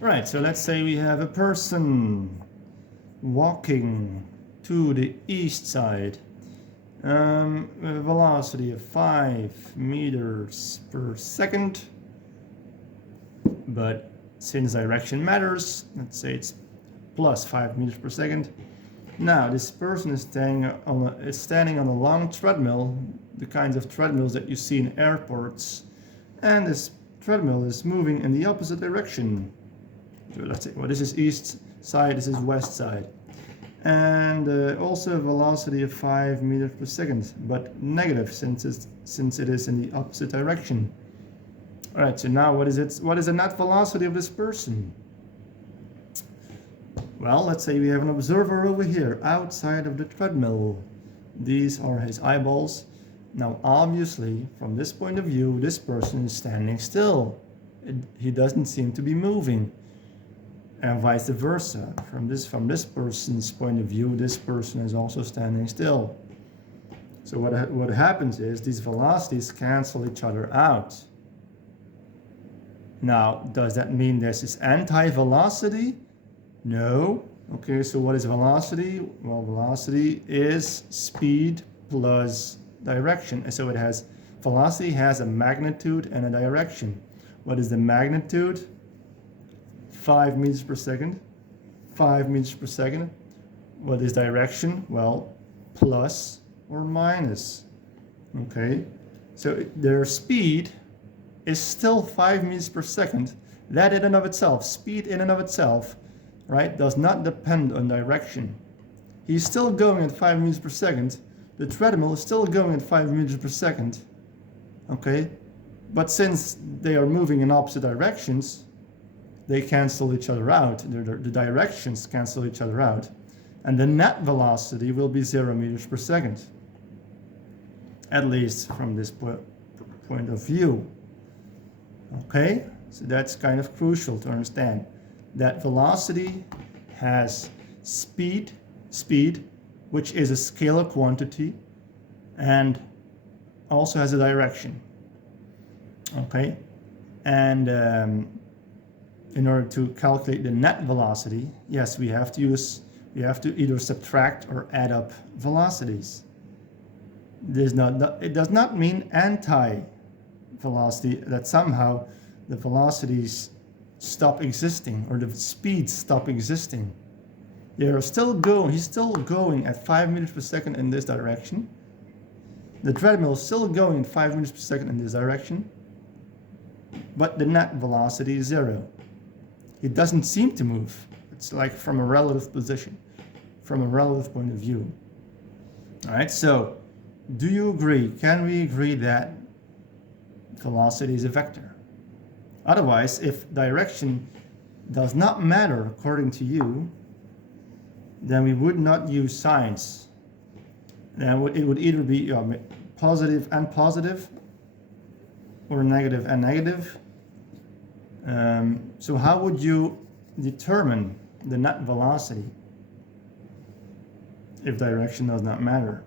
Right, so let's say we have a person walking to the east side with a velocity of 5 meters per second. But since direction matters, let's say it's plus 5 meters per second. Now this person is standing on a long treadmill, the kinds of treadmills that you see in airports, and this treadmill is moving in the opposite direction. So let's say, well, this is east side, this is west side, and also a velocity of 5 meters per second, but negative since it is in the opposite direction. All right, so now what is the net velocity of this person? Well, let's say we have an observer over here outside of the treadmill. These are his eyeballs. Now, obviously, from this point of view, this person is standing still. He doesn't seem to be moving. And vice versa. From this person's point of view, this person is also standing still. So what happens is these velocities cancel each other out. Now, does that mean this is anti-velocity? No. Okay, so what is velocity? Well, velocity is speed plus direction. And so velocity has a magnitude and a direction. What is the magnitude? 5 meters per second. 5 meters per second. What is direction? Well, plus or minus. Okay, so their speed is still 5 meters per second. That in and of itself, speed in and of itself, right, does not depend on direction. He's still going at 5 meters per second. The treadmill is still going at 5 meters per second. Okay, but since they are moving in opposite directions, they cancel each other out. The directions cancel each other out. And the net velocity will be 0 meters per second. At least from this point of view. Okay, so that's kind of crucial to understand. That velocity has speed, which is a scalar quantity, and also has a direction. Okay, and in order to calculate the net velocity, yes, we have to either subtract or add up velocities. It does not mean anti-velocity, that somehow the velocities stop existing or the speeds stop existing. They're still going. He's still going at 5 meters per second in this direction. The treadmill is still going at 5 meters per second in this direction, but the net velocity is 0. It doesn't seem to move. It's like from a relative position, from a relative point of view. All right, so do you agree? Can we agree that velocity is a vector? Otherwise, if direction does not matter according to you, then we would not use signs. Then it would either be positive and positive, or negative and negative. So how would you determine the net velocity if direction does not matter?